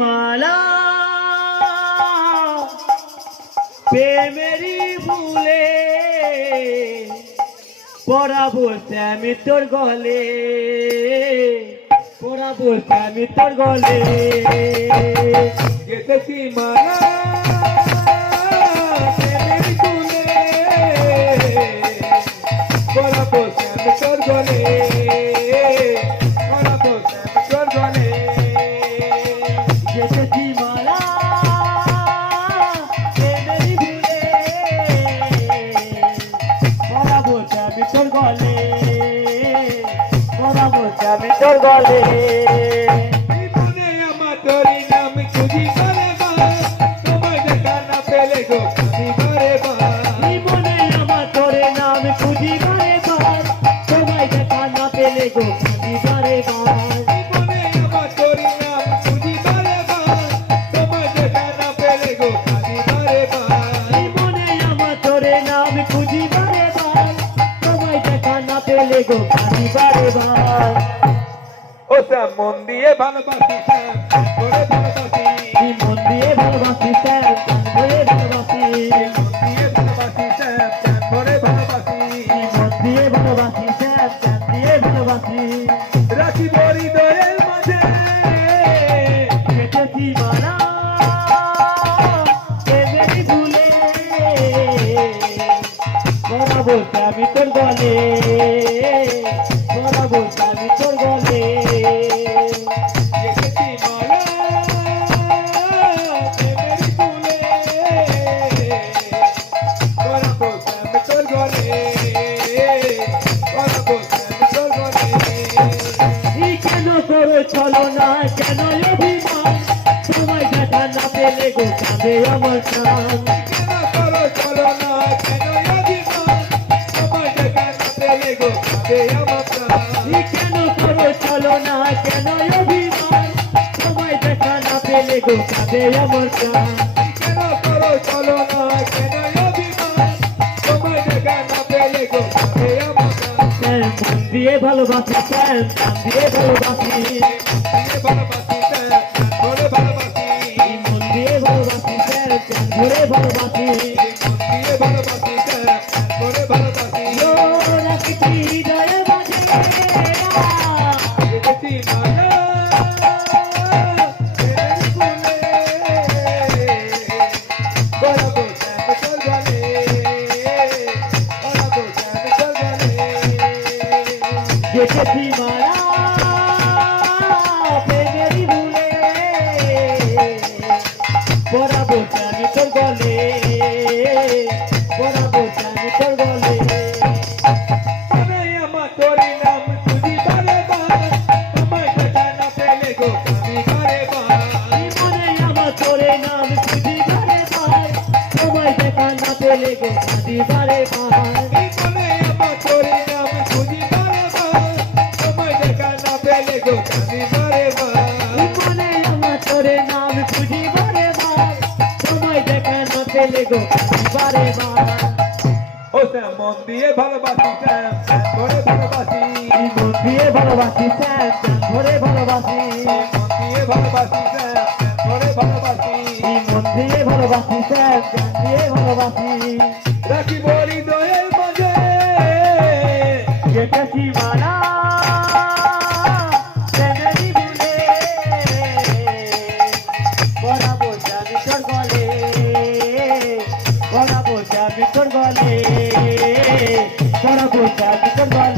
মালা প্রেমেরই ভুলে পরাবো আমি তোর গলে, পরাবো আমি তোর গলে। গেতেছি মালা প্রেমের ভুলে পরাবো আমি তোর গলে, পরাবো আমি তোর গলে। গেতেছি মালা প্রেমেরই ভুলে পরাবো আমি তোর গলে, পরাবো আমি তোর গলে। জীবনে আমার তোরই নাম খুঁজি বারে বার, তোমায় দেখা না পেলে গো কাঁদি বারে বার। জীবনে আমার তোরে নাম খুঁজি বারে বার, তোমায় দেখা না পেলে গো কাঁদি বারে বার। জীবনে আমার তোরই নাম খুঁজি বারে বার, তোমায় দেখা না পেলে গো কাঁদি বারে বার। জীবনে আমার তোরে নাম খুঁজি বারে বার, তোমায় দেখা না পেলে গো কাঁদি বারে বার। ও স্যাম মন দিয়ে ভালোবাসি, স্যাম করে ভালোবাসি, মন দিয়ে ভালোবাসি স্যার, করে ভালোবাসি, মন দিয়ে ভালোবাসি, স্যাম করে ভালোবাসি। মন দিয়ে ভালোবাসি স্যার, দিয়ে ভালোবাসি। রাখি বড়ি দয়ের মাঝে গেতেছি মালা প্রেমেরই ভুলে পরাবো আমি তোর গলে, পরাবো আমি তোর গলে। গেতেছি মালা প্রেমের ফুলে পরাবো আমি তোর গলে, পরাবো আমি তোর গলে। এই কেন করো চলো না, কেন অভিমান, তোমায় দেখা না পেলে গো কাঁদে আমার প্রাণ। কেন করো চলো না, কেন অভিমান, তোমায় দেখা না পেলে গো কাঁদে আমার প্রাণ। এই কেন করো চলো না, কেন অভিমান, তোমায় দেখা না পেলে গো কাঁদে আমার প্রাণ। কেন করো চলো না, কেন অভিমান, তোমায় দেখা না পেলে গো কাঁদে আমার প্রাণ। স্যার মন দিয়ে ভালোবাসি স্যার, প্রাণ দিয়ে ভালোবাসি, দিয়ে ভালোবাসি, স্যার করে ভালোবাসি, মন দিয়ে ভালোবাসি স্যার, প্রাণ ধরে ভালোবাসি। মন দিয়ে ভালোবাসি, স্যার করে ভালোবাসি। ও রাখছি হৃদয়ে বাঁধে গেতেছি মালা প্রেমের ফুলে পরাবো আমি তোর গলে, পরাবো আমি তোর গলে। গেতেছি মালা প্রেমেরই ভুলে পরাবো আমি তোর গলে, পরাবো আমি তোর গলে। আমি আমার তোরই নাম খুঁজি বারে বার, তোমায় দেখা না পেলে গো কাঁদি বারে বার। জীবনে আমার তোরে নাম খুঁজি বারে বার, তোমায় দেখা না পেলে গো কাঁদি বারে বার। জীবনে আমার তোরই নাম খুঁজি বারে বার, তোমায় দেখা না পেলে গো কাঁদি বারে বার। জীবনে আমার তোরে নাম খুঁজি বারে বার, তোমায় দেখা না পেলে গো কাঁদি বারে বার। ও স্যাম মন দিয়ে ভালোবাসি, স্যাম করে ভালোবাসি, মন দিয়ে ভালোবাসি স্যার, প্রাণ ধরে ভালোবাসি, মন দিয়ে ভালোবাসি, স্যাম করে ভালোবাসি। মন দিয়ে ভালোবাসি স্যার, প্রাণ দিয়ে ভালোবাসি। রাখি বড়ি দয়ের মাঝে গেতেছি মালা প্রেমেরই ভুলে পরাবো আমি তোর গলে, পরাবো আমি তোর গলে, পরাবো আমি তোর গলে।